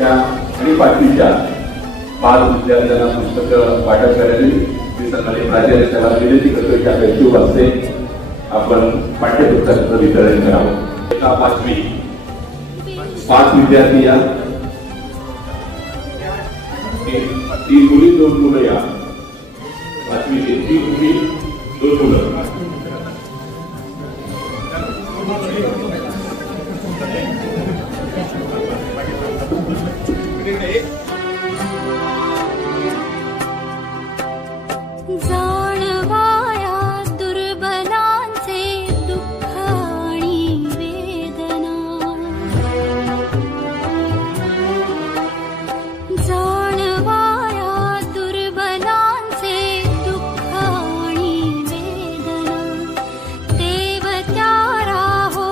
आणि 5वीच्या 5 विद्यार्थ्यांना पुस्तकं वाटप करावी मी सकाळी प्राचार्य साहेबांना विनंती करतो की आपल्या हिशोब असते आपण पाठ्यपुस्तकाचं वितरण करावं। एका 5वी 5 विद्यार्थी या 3 मुली 2 मुलं या 5वीचे 3 मुली 2 मुलं जाणवाया दुर्बलांचे दुःख आणि वेदना, जाणवाया दुर्बलांचे दुःख आणि वेदना, देवत्या राहो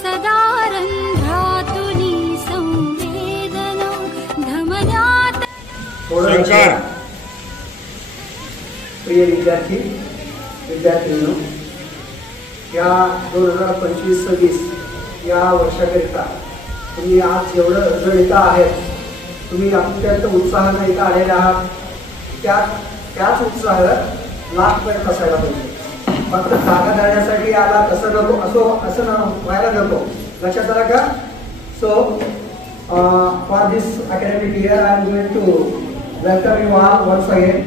सदा रंध्रातुनी संवेदना धमन्यात। प्रिय विद्यार्थी विद्यार्थिनींनो, या 2025-26 या वर्षाकरिता तुम्ही आज जेवढं जण इथं आहेत, तुम्ही अत्यंत उत्साहाने इथं आलेले आहात। त्याच उत्साह लास्टपर्यंत असायला पाहिजे। फक्त जागा धरण्यासाठी आला तसं नको, असं व्हायला नको। लक्षात आलं का? So for this academic year I am going to welcome you all once again.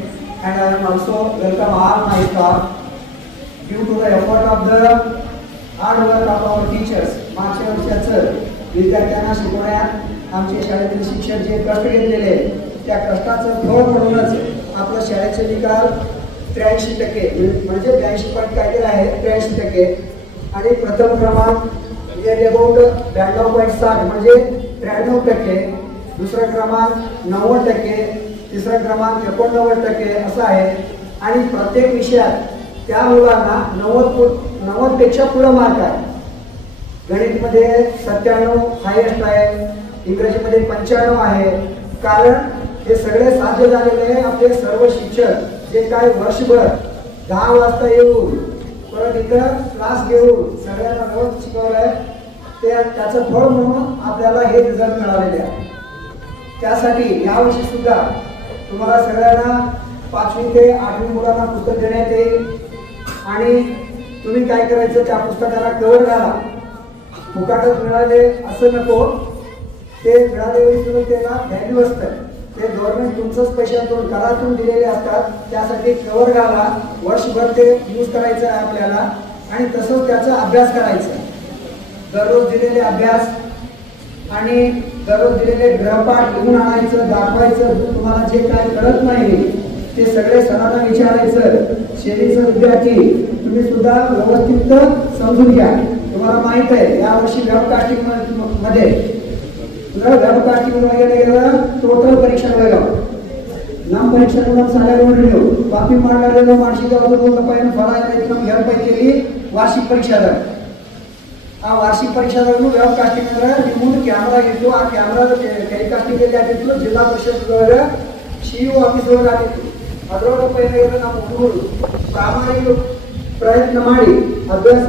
And I am also welcome all my staff. Due to the effort of the hard work of our teachers, मागच्या वर्षाचं विद्यार्थ्यांना शिकवण्यात आमचे शाळेतील शिक्षक जे कष्ट घेतलेले त्या कष्टाचं फळ म्हणूनच आपलं शाळेचे निकाल 83% म्हणजे 82 पॉईंट काहीतरी आहे 83% आणि प्रथम क्रमांक निअरली अबाउट 92.60 म्हणजे 93%, दुसरा क्रमांक 90%, तिसरा क्रमांक 89% असा आहे। आणि प्रत्येक विषयात त्या मुलांना 90 पेक्षा पुढे मार्क आहे। गणितमध्ये 97 हायेस्ट आहे, इंग्रजीमध्ये 95 आहे। कारण हे सगळे साध्य झालेले आहे आपले सर्व शिक्षक जे काय वर्षभर 10 वाजता येऊन परत इथं क्लास घेऊन सगळ्यांना रोज शिकवलंय, त्याचं फळ म्हणून आपल्याला हे रिझल्ट मिळालेले आहे। त्यासाठी यावर्षी सुद्धा तुम्हाला सगळ्यांना 5वी ते 8वी मुलांना पुस्तक देण्यात येईल आणि तुम्ही काय करायचं त्या पुस्तकाला कव्हर घाला। फुकाटच मिळाले असं नको, ते मिळालेली तुम्ही त्याला व्हॅल्यू असतं, ते गव्हर्नमेंट तुमचंच पैशातून करातून दिलेले असतात। त्यासाठी कव्हर घाला, वर्षभर ते यूज करायचं आहे आपल्याला आणि तसंच त्याचा अभ्यास करायचा। दररोज दिलेले अभ्यास आणि दररोज दिलेले गृहपाठ लिहून आणायचं, दाखवायचं। तुम्हाला जे काय कळत नाही ते सगळे सरांना विचारायचं। शेतीचं विद्यार्थी तुम्ही सुद्धा व्यवस्थित समजून घ्या। तुम्हाला माहित आहे यावर्षी वेबकास्टिंग मध्ये गेलं टोटल परीक्षा नाम परीक्षा साड्या बापी मारणारे मानसिक फळा केली वार्षिक परीक्षा आ वार्षिक परीक्षा वेबकास्टिंग कैमरा इतो आ कैमरा टेलिकास्टिंग जिला परिषद सीईओ ऑफिस अद्र पैन नम हुಡುಗರು प्रामाणिक प्रयत्न अभ्यास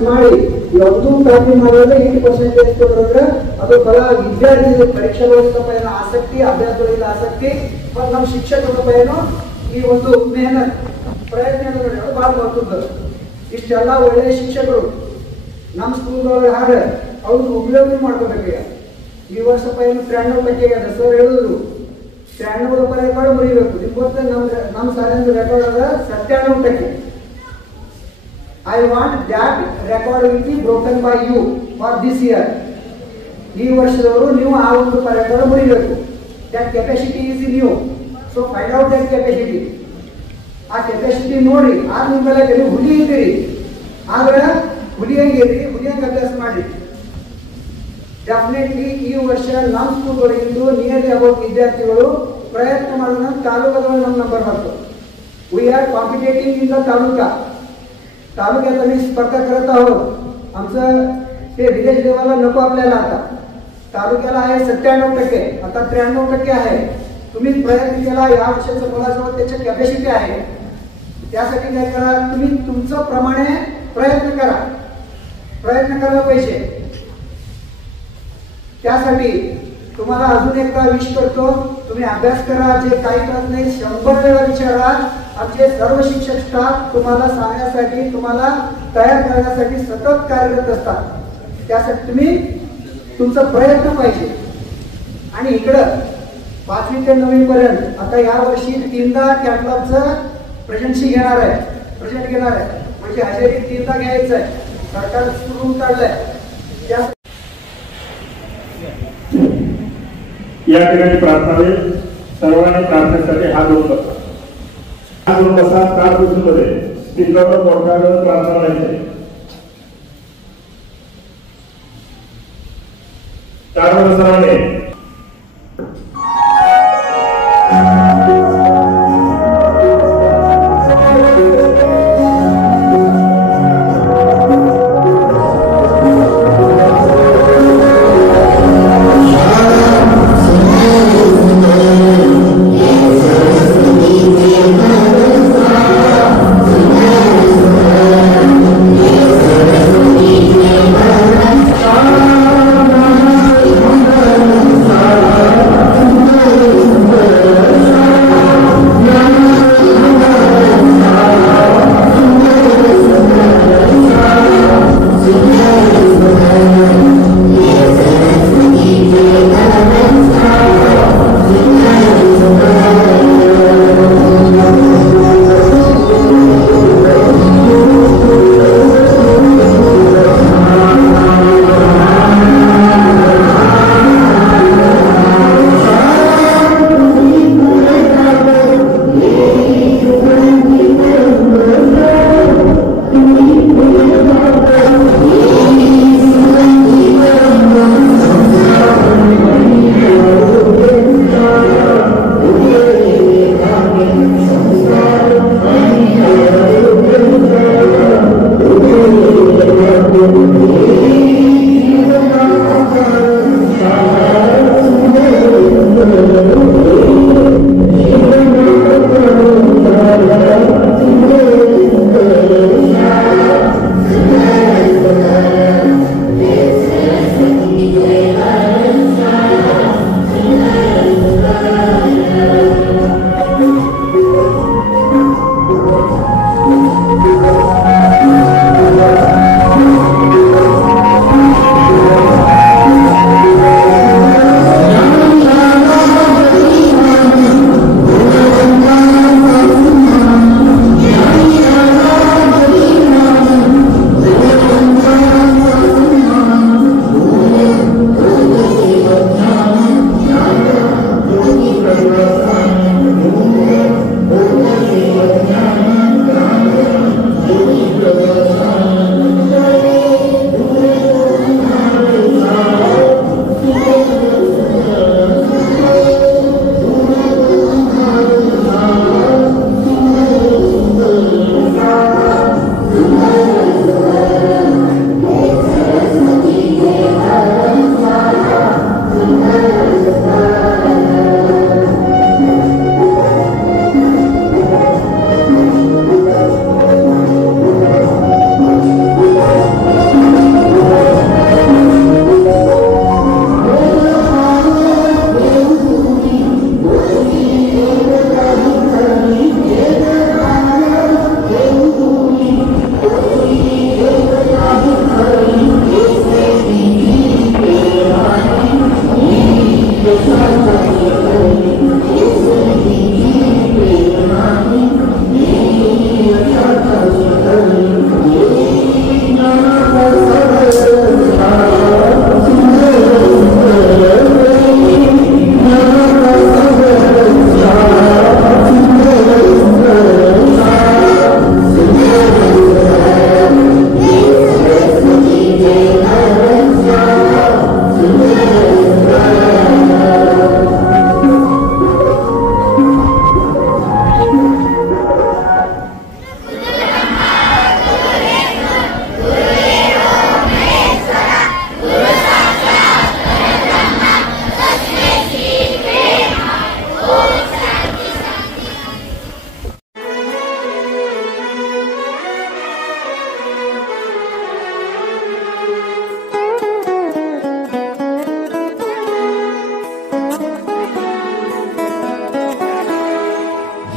80% ಕೊಡೋದ್ರೆ ಅದು ಫಲ ವಿದ್ಯಾರ್ಥಿ ಪರೀಕ್ಷೆ ಪೈನ ಆಸಕ್ತಿ ಅಭ್ಯಾಸದೊಳಗಿನ ಆಸಕ್ತಿ ಮತ್ತು ನಮ್ಮ ಶಿಕ್ಷಕರ ಪೈನ ಈ ಒಂದು ಮೆಹನತ್ ಪ್ರಯತ್ನ ಭಾಳ ಮಾಡ್ತಿದ್ದಾರೆ। ಇಷ್ಟೆಲ್ಲ ಒಳ್ಳೆಯ ಶಿಕ್ಷಕರು ನಮ್ಮ ಸ್ಕೂಲ್ದೊಳಗೆ ಹಾರ ಅವ್ರು ಉಪಯೋಗ ಮಾಡ್ಕೋಬೇಕು। ಈ ವರ್ಷ ಪೈನ 93% ಅದ ಸರ್ ಹೇಳಿದ್ರು 93 ರೆಕಾರ್ಡ್ ಮುರಿಬೇಕು। ಇವತ್ತು ನಮ್ಮ ಶಾಲೆಯ ರೆಕಾರ್ಡ್ ಅದ 97%। I want that record will be broken by you for this year. ಈ ವರ್ಷದವರು ನೀವು ಆ ಒಂದು record ಮುರಿಬೇಕು। that capacity is in you, so find out that capacity. ಆ ಕೆಪಾಸಿಟಿ ನೋಡಿ ಆ ನಿಮ್ಮಲ್ಲ ಕೆಲವು ಹುಲಿ ಇದ್ದೀರಿ ಆದ್ರೆ ಹುಲಿಯಂಗಿರಿ ಹುಲಿಯಂಗ ಅಭ್ಯಾಸ ಮಾಡಿ। ಡೆಫಿನೆಟ್ಲಿ ಈ ವರ್ಷ ನಮ್ಮ ಸ್ಕೂಲ್ಗಳಿಂದ ನಿಯರ್ಲಿ ಅಬೌಟ್ ವಿದ್ಯಾರ್ಥಿಗಳು प्रयत्न ಮಾಡೋಣ। तालुक्यात ನಮ್ಮ नंबर बघतो। We are competing in the तालुक्यात आम्ही स्पर्धा करत आहोत। आमचं ते विलेज लेवलला नको आपल्याला, आता तालुक्याला आहे 97%, आता 93% आहे। तुम्ही प्रयत्न केला, या वर्षाचं मुलाजवळ त्याची कॅपॅसिटी आहे। त्यासाठी काय करा, तुम्ही तुमचं प्रमाणे प्रयत्न करायला पाहिजे। त्यासाठी तुम्हाला अजून एकदा विश करतो, तुम्ही अभ्यास करा, जे काही कळत नाही 100 वेळा विचारा. आमचे सर्व शिक्षक स्टाफ तुम्हाला सांगण्यासाठी, तुम्हाला तयार करण्यासाठी सतत कार्यरत असतात. त्यासाठी तुम्ही तुमचा प्रयत्न पाहिजे. आणि इकडं 5वी ते 9वी पर्यंत आता या वर्षी 3दा कॅटलॉगचं प्रेझेंट घेणार आहे. म्हणजे हजेरी 3दा घ्यायचं आहे. सरकार सुरू काढलंय. या ठिकाणी प्रार्थना होईल. सर्वांनी प्रार्थनेसाठी हात जोडून बसा. हात जोडून बसा. 4 गोष्टींमध्ये स्पीकरवर मोठ्यानं प्रार्थना व्हायची. 4 वेळा सर्वांनी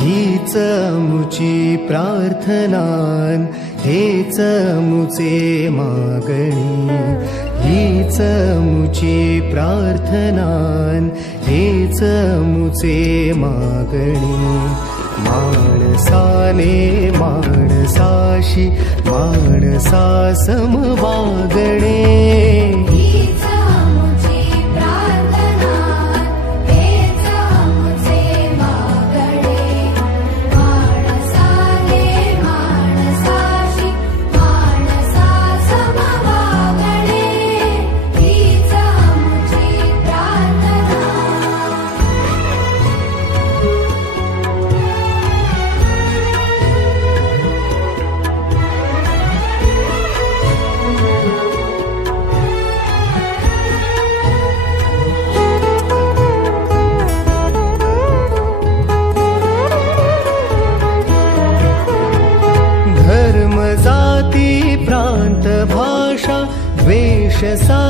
हीच मुची प्रार्थनान हेच मुचे मागणी हीच मुची प्रार्थनान हेच मुचे मागणी माणसाने माणसाशी माणसा सम वागणे भाषा द्वेष सा